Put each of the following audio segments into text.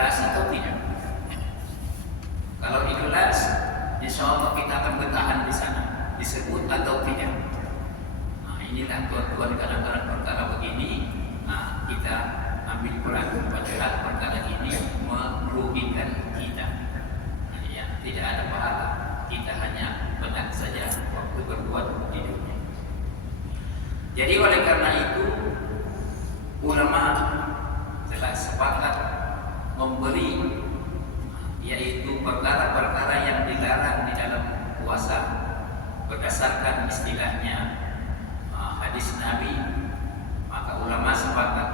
ikhlas atau tidak. Kalau ikhlas, insya Allah kita akan bertahan di sana. Disebut atau tidak. Nah, inilah tuan-tuan kadang-kadang perkara begini, kita ambil peran, padahal perkara ini merugikan kita. Tidak ada pahala, kita hanya menang saja waktu berbuat di dunia. Jadi oleh karena itu ulama telah sepakat memberi, yaitu perkara-perkara yang dilarang di dalam puasa berdasarkan istilahnya hadis Nabi. Maka ulama sepakat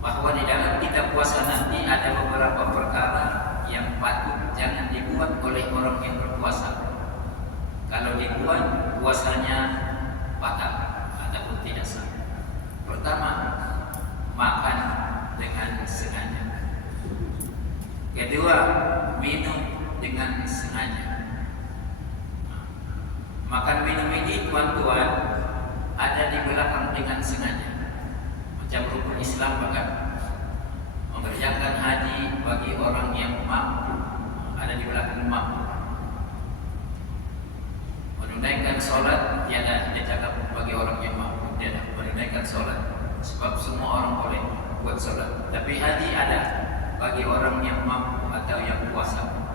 bahwa di dalam kita puasa nanti ada beberapa perkara yang patut jangan dibuat oleh orang yang berpuasa. Kalau dibuat, puasanya batal ataupun tidak sah. Pertama, makan dengan sengaja. Kedua, minum dengan sengaja. Makan minum ini tuan-tuan ada di belakang dengan sengaja. Macam rukun Islam bahkan mengerjakan haji bagi orang yang mampu, ada di belakang mampu. Menunaikan sholat tiada dicakap bagi orang yang mampu, tiada menunaikan sholat. Sebab semua orang boleh buat sholat, tapi haji ada bagi orang yang mampu atau yang puasa.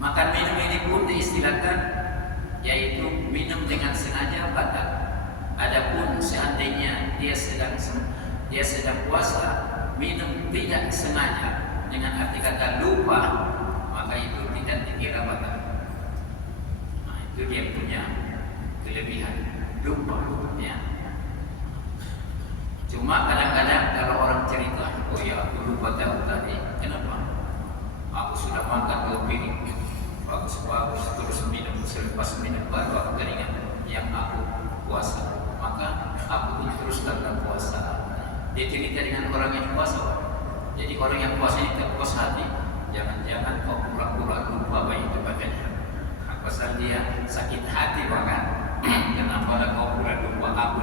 Makan minum ini pun diistilahkan, yaitu minum dengan sengaja batal. Adapun seandainya dia sedang puasa, minum tidak sengaja dengan arti kata lupa, maka itu tidak dikira batal. Nah, itu dia punya kelebihan, lupa ya. Cuma kadang-kadang kalau orang cerita, oh ya aku lupa tahu tadi, kenapa? Aku sudah makan 2 piring, bagus-bagus, terus minum, selepas minum baru aku teringat yang aku puasa, maka aku pun teruskan puasa. Dia cerita dengan orang yang puasa. Jadi orang yang puasa itu puas hati. Jangan-jangan kau pura-pura lupa apa itu bacanya. Pasal dia sakit hati bahkan. Kenapa kau pura lupa? Aku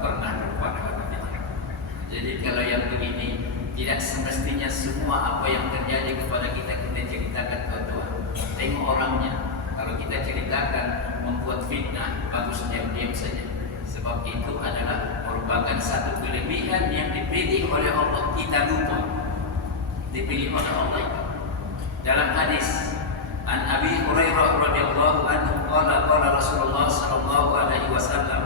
pernah lupa dengan bacanya. Jadi kalau yang begini tidak semestinya semua apa yang terjadi kepada kita ceritakan tuan-tuan. Tengok orangnya. Kalau kita ceritakan membuat fitnah, bagus diam-diam saja. Sebab itu adalah merupakan satu kelebihan yang dipilih oleh Allah. Kita lupa dipilih oleh Allah itu. Dalam hadis An Abi Hurairah radhiyallahu anhu qala Rasulullah sallallahu alaihi wasallam,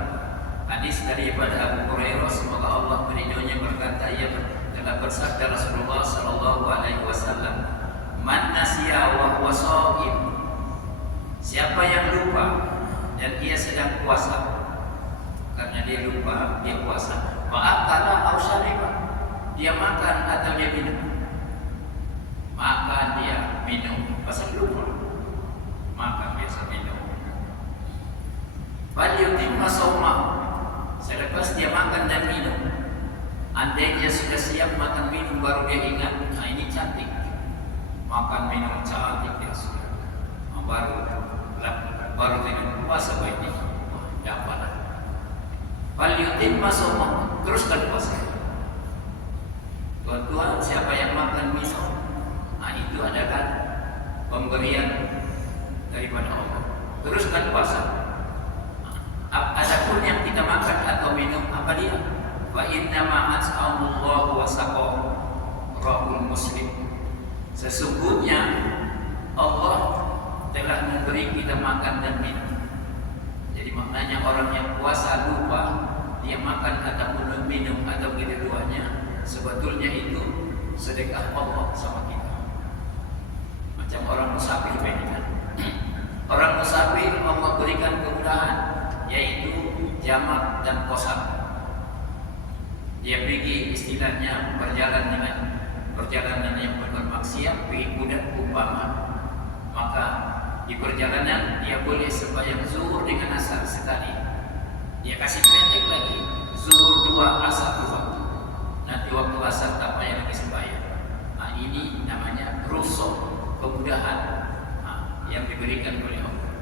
hadis daripada Abu Hurairah semoga Allah meridhoinya berkata, ia telah bersabda Rasulullah sallallahu alaihi wasallam, man nasiya wa huwa shaim, siapa yang lupa dan dia sedang puasa, karena dia lupa, dia puasa. Fa'akala aw syariba, dia makan atau dia minum. Makan dia minum, pasal lupa. Makan biasa minum. Falyutimma shaumah, selepas dia makan dan minum. Andai dia sudah siap makan minum baru dia ingat, nah ini cantik. Makan minum cantik dia sudah. Baru dengan puasa baik ini. Dapat. Falyutimma shaumah, teruskan puasa. Tuan-tuan, siapa yang makan minum, nah itu adalah pemberian daripada Allah. Teruskan puasa. Adapun yang kita makan atau minum, apa dia? Wa inna ma'at'amullahu wa saqahu, rawahul Muslim. Sesungguhnya Allah telah memberi kita makan dan minum. Jadi maknanya orang yang puasa lupa, dia makan ataupun minum atau kedua-duanya, sebetulnya itu sedekah Allah sama kita. Macam orang musafir begitu. Orang musafir Allah berikan kemudahan, yaitu jamak dan qasar. Dia pergi istilahnya perjalanan yang bermaksiat, pergi kuda umpama, maka di perjalanan dia boleh sembahyang zuhur dengan asar sekali. Dia kasih pendek lagi, zuhur 2, asar 2. Nanti waktu asar tak payah lagi sembahyang. Nah, ini namanya rukhsah, kemudahan yang diberikan oleh Allah.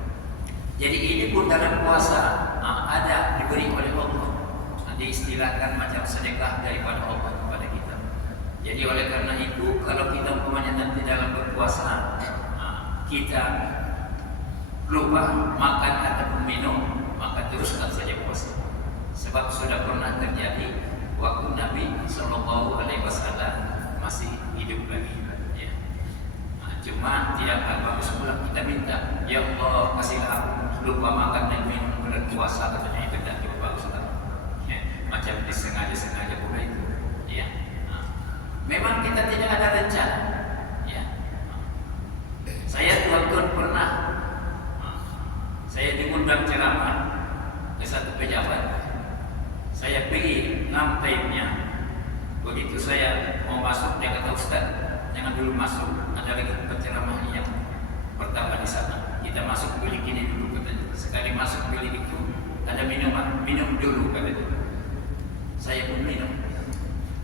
Jadi ini pun dalam puasa ada diberi oleh Allah. Diistilahkan macam sedekah daripada Allah kepada kita. Jadi oleh karena itu itu kalau kita umpamanya nanti dalam berpuasa kita lupa makan ataupun minum, maka teruskan saja puasa. Sebab sudah pernah terjadi waktu Nabi Shallallahu Alaihi Wasallam masih hidup lagi. Ya. Cuma tidak bagus pula kita minta, ya Allah kasihlah aku lupa makan dan minum bulan puasa, katanya itu tidak bagus lah. Ya. Macam disengaja-sengaja pula itu. Ya. Memang kita tidak ada rencana. Ya. Saya tuan-tuan pernah, saya diundang ceramah ke satu pejabat. Saya pergi time-nya. Begitu saya mau masuk, dia kata, Ustaz, jangan dulu masuk, ada lagi penceramah yang pertama di sana. Kita masuk bilik ini dulu, katanya. Sekali masuk bilik itu ada minuman, minum dulu, katanya. Saya pun minum,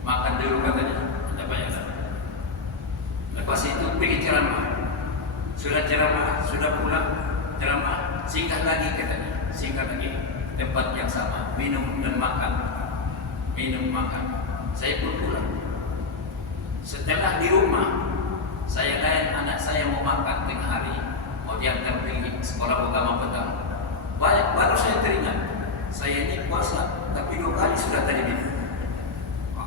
makan dulu, katanya. Ada banyak. Lepas itu pergi ceramah. Sudah ceramah, sudah pulang ceramah, singgah lagi, katanya. Singgah lagi tempat yang sama, minum dan makan, minum makan. Saya pun pulang. Setelah di rumah, saya layan anak saya mau makan tengah hari, mau diantar pergi sekolah agama petang. Baru saya teringat, saya ini puasa, tapi 2 kali sudah tadi minum.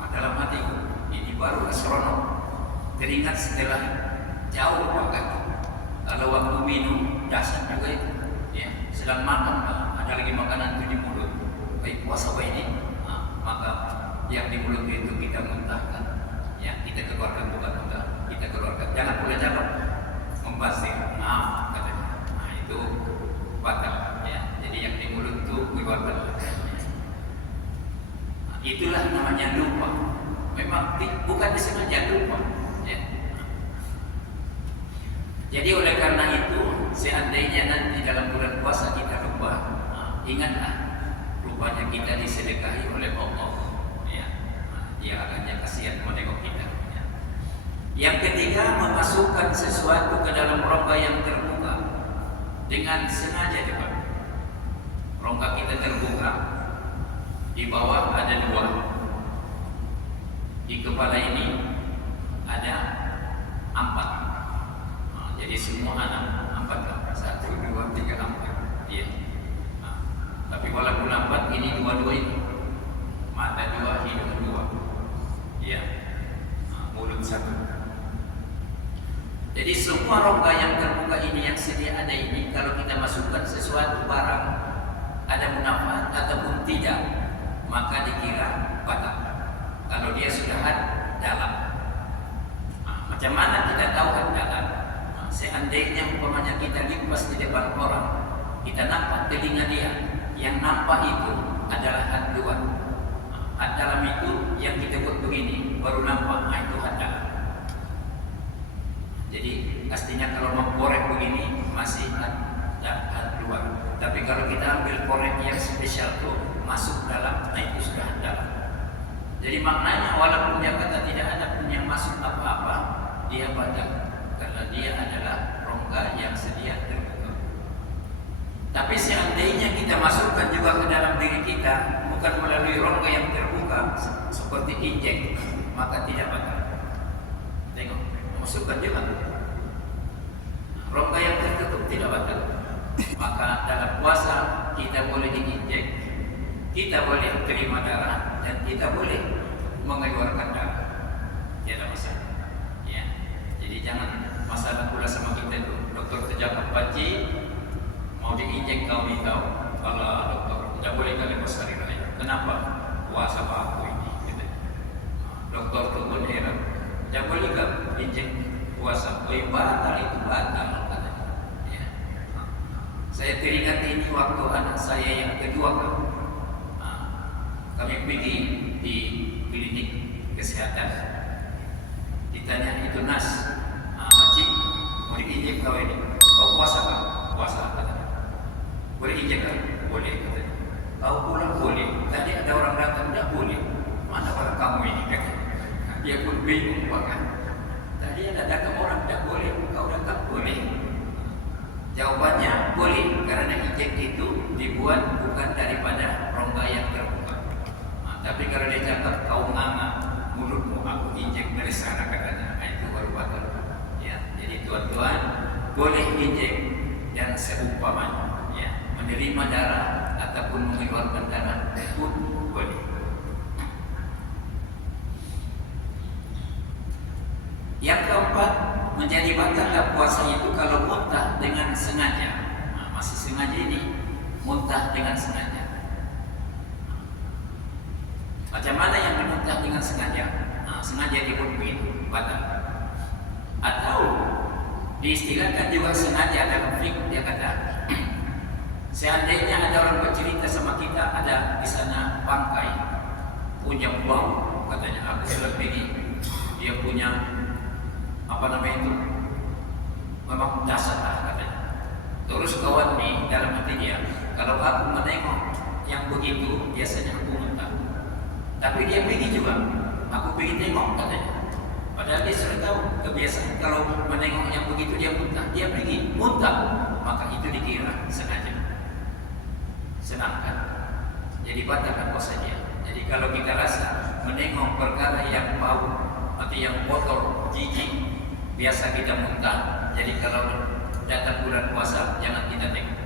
Dalam hatiku, ini baru seronok. Teringat setelah jauh banget. Kalau waktu minum, dasar juga itu. Ya, sedang makan, ada lagi makanan itu di mulut. Baik puasa ini, maka yang di mulut itu kita muntahkan. Ya, kita keluarkan, bukan muntah, kita keluarkan. Jangan pula jawab membasir, katanya. Itu batal. Ya, jadi yang di mulut itu keluarkan. Itulah namanya lupa. Memang bukan disengaja lupa. Ya. Jadi oleh karena itu, seandainya nanti dalam bulan puasa kita lupa, ingatlah, rupanya kita disedekahi oleh Allah. Ya. Dia akannya kasihan menengok kita. Ya. Yang ketiga, memasukkan sesuatu ke dalam rongga yang terbuka dengan sengaja juga. Rongga kita terbuka, di bawah ada 2, di kepala ini ada 4. Jadi semua 4, 1, 2, 3, 4. Iya. Tapi walaupun 4 ini dua-dua ini, mata 2, hidung 2. Iya. Mulut 1. Jadi semua rongga yang terbuka ini yang sedia ada ini, kalau kita masukkan sesuatu barang ada manfaat ataupun tidak, maka dikira batal. Kalau dia sudah dalam. Macam mana kita tahu dalam? Seandainya umpamanya kita lipas di depan orang, kita nampak telinga dia, yang nampak itu adalah had luar. Had dalam itu yang kita buat begini, baru nampak, itu had dalam. Jadi pastinya kalau mau korek begini masih had luar. Tapi kalau kita ambil korek yang spesial tuh masuk dalam, itu sudah had dalam. Jadi maknanya walaupun dia kata tidak ada pun yang masuk apa-apa, dia batal. Karena dia adalah rongga yang sedia terbuka. Tapi seandainya kita masukkan juga ke dalam diri kita, bukan melalui rongga yang terbuka seperti injek, maka tidak batal. Tengok, masukkan juga. Rongga yang tertutup tidak batal. Maka dalam puasa kita boleh diinjek, kita boleh terima darah, dan kita boleh mengeluarkan darah. Tidak masalah. Ya. Jadi jangan masalah pula sama kita itu. Dokter terjangkap panci mau diinjek kau tahu. Kalau dokter tidak boleh kali besar raya. Kenapa? Puasa aku ini. Gitu. Dokter tu pun heran. Tidak boleh kau injek puasa. Batal itu batal. Ya. Saya teringat ini waktu anak saya yang kedua kan. Kami pergi di klinik kesehatan. Ditanya itu nas, makcik mau diinjek kau ini, kau puasa kan? Puasa katanya. Boleh injek kan? Boleh katanya. Kau pulang boleh. Tadi ada orang datang tidak boleh. Mana orang kamu ini katanya. Dia pun bingung banget. Tadi ada datang orang tidak boleh, kau datang boleh. Jawabannya boleh karena injek itu dibuat bukan daripada rongga yang terbuka. Tapi kalau dia cakap kau nganga mulutmu aku injek dari sana katanya. mengeluarkan darah pun boleh. Yang keempat, menjadi batal puasa itu kalau muntah dengan sengaja. Masih sengaja ini, muntah dengan sengaja. Macam mana yang muntah dengan sengaja? Sengaja dipun begitu, batal. Atau diistilahkan juga sengaja dalam fikih, dia kata seandainya ada orang bercerita sama kita, ada di sana bangkai punya bau, katanya aku sudah pergi, dia punya apa namanya itu, memang dasar lah katanya. Terus kawan nih dalam hati dia, kalau aku menengok yang begitu biasanya aku muntah. Tapi dia pergi juga, aku pergi tengok katanya. Padahal dia sudah tahu kebiasaan kalau menengok yang begitu dia muntah, dia pergi muntah, maka itu dikira sengaja. Senang kan? Jadi batalkan puasanya. Jadi kalau kita rasa menengok perkara yang bau atau yang kotor, jijik, biasa kita muntah. Jadi kalau datang bulan puasa jangan kita tengok.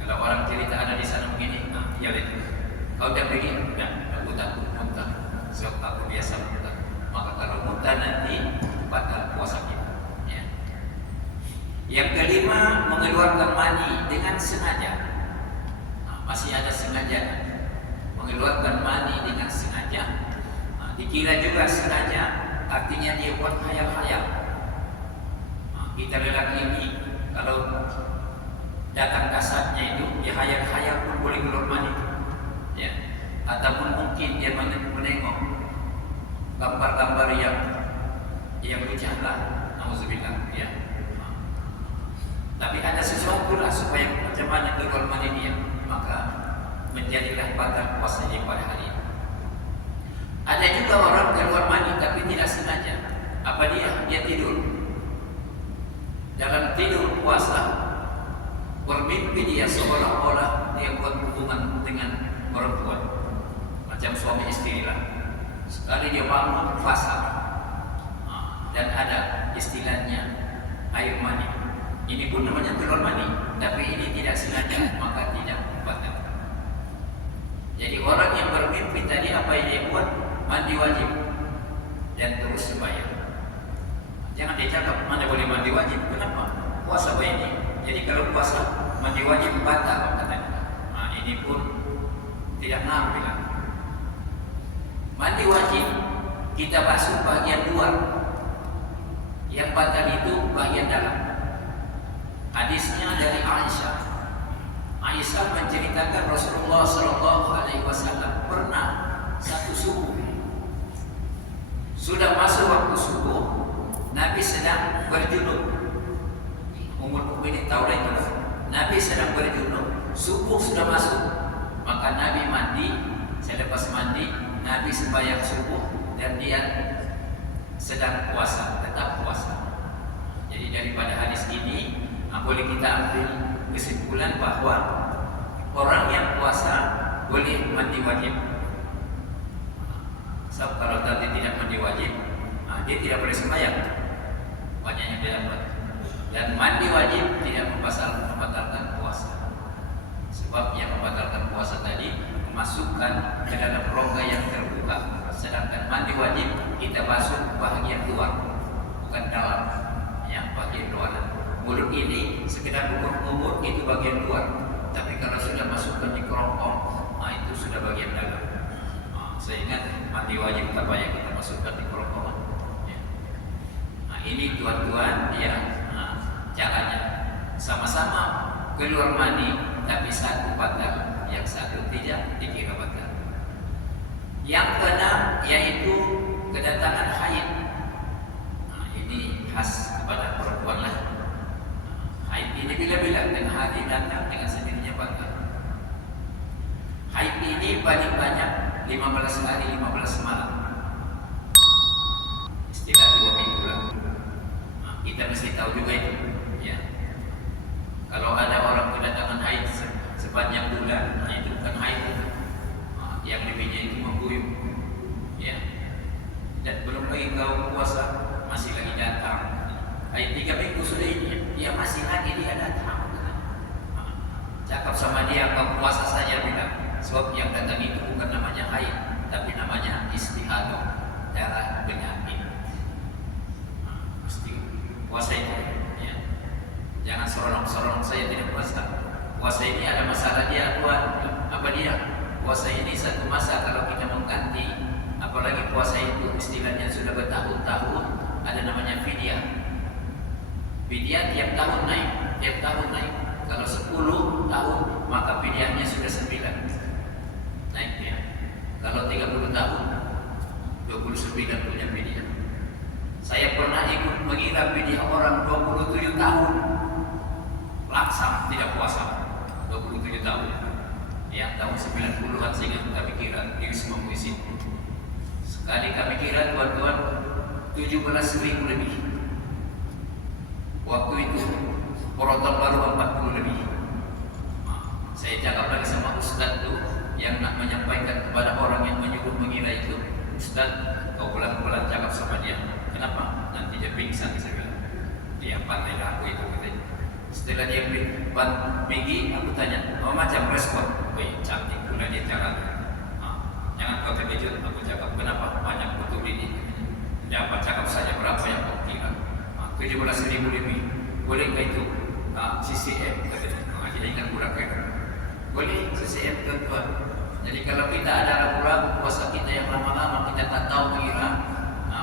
Kalau orang cerita ada di sana begini, ya itu. Kau dah pergi, aku takut muntah. Sebab aku biasa muntah. Maka kalau muntah nanti batal puasa kita. Ya. Yang kelima, mengeluarkan mani dengan sengaja. Masih ada sengaja, mengeluarkan mani dengan sengaja. Dikira juga sengaja, artinya dia buat hayal-hayal. Kita lelaki ini kalau datang kasatnya itu, dia hayal-hayal pun boleh keluar mani. Ya. Ataupun mungkin dia menengok gambar-gambar yang berjalan, nauzubillah, ya. Tapi ada sesuatu lah supaya macam mana keluar mani dia, maka menjadilah batal puasanya pada hari ini. Ada juga orang keluar mani tapi tidak sengaja. Apa dia? Dia tidur. Dalam tidur puasa bermimpi dia seolah-olah dia buat hubungan dengan perempuan, macam suami istri lah. Sekali dia bangun fasad, dan ada istilahnya air mani. Ini pun namanya keluar mani, tapi ini tidak sengaja, maka tidak batal. Jadi orang yang bermimpi tadi apa yang dia buat? Mandi wajib dan terus sembahyang. Jangan dicakap mana boleh mandi wajib. Kenapa? Puasa ini. Jadi kalau puasa mandi wajib batal katanya. Ini pun tidak ngambil. Mandi wajib kita basuh bagian luar. Yang batal itu bagian dalam. Hadisnya dari Aisyah. Aisyah menceritakan Rasulullah SAW pernah satu subuh, sudah masuk waktu subuh, Nabi sedang berjunub. Umur mukminin tahu itu. Nabi sedang berjunub, subuh sudah masuk, maka Nabi mandi. Selepas mandi, Nabi sembahyang subuh dan dia sedang puasa, tetap puasa. Jadi daripada hadis ini boleh kita ambil kesimpulan bahwa orang yang puasa boleh mandi wajib. Sebab kalau tadi tidak mandi wajib, dia tidak boleh sembahyang. Banyak yang dia dapat. Dan mandi wajib tidak membatalkan puasa. Sebab yang membatalkan puasa tadi memasukkan ke dalam rongga yang terbuka. Sedangkan mandi wajib kita basuh bahagian luar, bukan dalam, yang bagian luar. Mulut ini sekedar ukur umur itu bagian luar, tapi kalau sudah masukkan di kerongkong, itu sudah bagian dalam. Saya ingat mandi wajib apa yang kita masukkan di kerongkongan. Ya. Ini tuan-tuan ya, caranya sama-sama keluar mani, tapi satu batal, yang satu tidak dikira batal. Yang keenam yaitu kedatangan haid. Ini khas kepada perempuan lah. Haid ini bila-bila dan hari datang dengan sendirinya batal. Haid ini paling banyak 15 hari 15 malam. Istilah 2 minggu lah. Kita mesti tahu juga itu. Ya. Kalau ada orang kedatangan haid sepanjang bulan, itu bukan haid. Yang lebihnya itu mengguyur. Ya. Dan belum lagi kau puasa masih lagi datang. Haid 3 minggu sudah ini, dia masih lagi dia datang. Cakap sama dia, kau puasa saja bilang. Sebab puasa itu. Ya. Jangan sorong-sorong saya tidak puasa. Puasa ini ada masalah dia buat apa dia? Puasa ini satu masa kalau kita mengganti, apalagi puasa itu istilahnya sudah bertahun-tahun, ada namanya fidyah. Fidyah tiap tahun naik, tiap tahun naik. Kalau 10 tahun maka fidyahnya sudah 9 naik dia. Kalau 30 tahun 29 punya fidyah. Saya pernah ikut mengira fidyah orang 27 tahun laksam tidak puasa. 27 tahun. Yang tahun 90-an sehingga kami kira diri semua muisin. Sekali kami kira tuan-tuan 17.000 lebih. Waktu itu protokol baru 40 lebih. Saya cakap lagi sama Ustaz tuh yang nak menyampaikan kepada orang yang menyuruh mengira itu, Ustaz, kau pelan-pelan cakap sama dia. Kenapa? Nanti dia pingsan, saya bilang. Dia pandai aku itu katanya. Setelah dia pergi, aku tanya, oh macam respon. Wih, cantik pula dia caranya. Jangan kau terkejut, aku cakap, kenapa? Banyak betul ini. Dia apa cakap saja berapa yang kau kira? 17.000 lebih. Bolehkah itu? CCM katanya. Kita ingat budak-budak. Boleh CCM tuan-tuan. Jadi kalau kita ada ragu-ragu puasa kita yang lama-lama kita tak tahu mengira,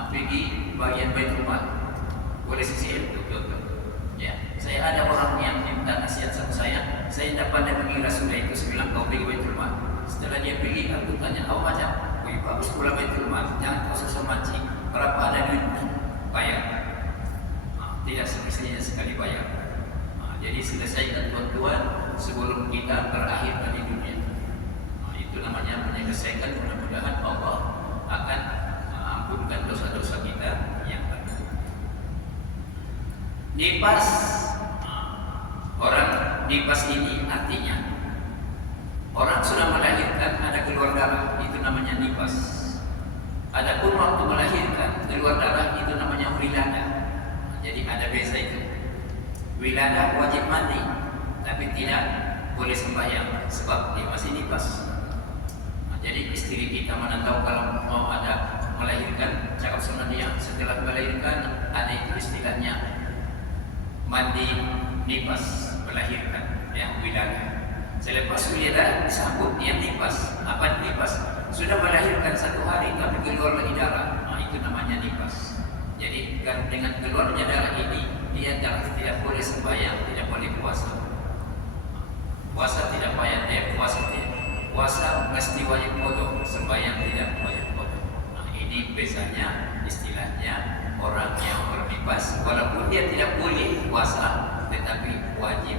pergi bagian Baitul Mal. Boleh CCM tuan-tuan. Ya, saya ada orang yang minta nasihat sama saya tidak pandai mengira sudah itu. Saya bilang kau pergi Baitul Mal. Setelah dia pergi, aku tanya, kau macam, wih bagus pula Baitul Mal. Jangan kau susah mancing. Berapa ada duit? Bayar. Tidak semestinya sekali bayar. Jadi selesaikan tuan-tuan sebelum kita berakhir di dunia. Itu namanya menyelesaikan. Mudah-mudahan Allah akan ampunkan dosa-dosa kita yang banyak. Nifas, orang nifas ini artinya orang sudah melahirkan ada keluar darah, itu namanya nifas. Adapun waktu melahirkan keluar darah itu namanya wiladah. Jadi ada beza itu. Wiladah wajib mandi, tapi tidak boleh sembahyang sebab dia masih nifas. Jadi istri kita mana tahu kalau mau ada melahirkan, cakap sama dia setelah melahirkan ada itu istilahnya mandi nifas, melahirkan, ya wiladah. Selepas wiladah disambut yang nifas. Apa nifas? Sudah melahirkan 1 hari tapi keluar lagi darah. Itu namanya nifas. Jadi kan dengan keluarnya darah ini dia tidak boleh sembahyang, tidak boleh puasa. Puasa tidak payah dia puasa mesti wajib qada, sembahyang tidak wajib qada. Ini biasanya istilahnya orang yang bernifas walaupun dia tidak boleh puasa tetapi wajib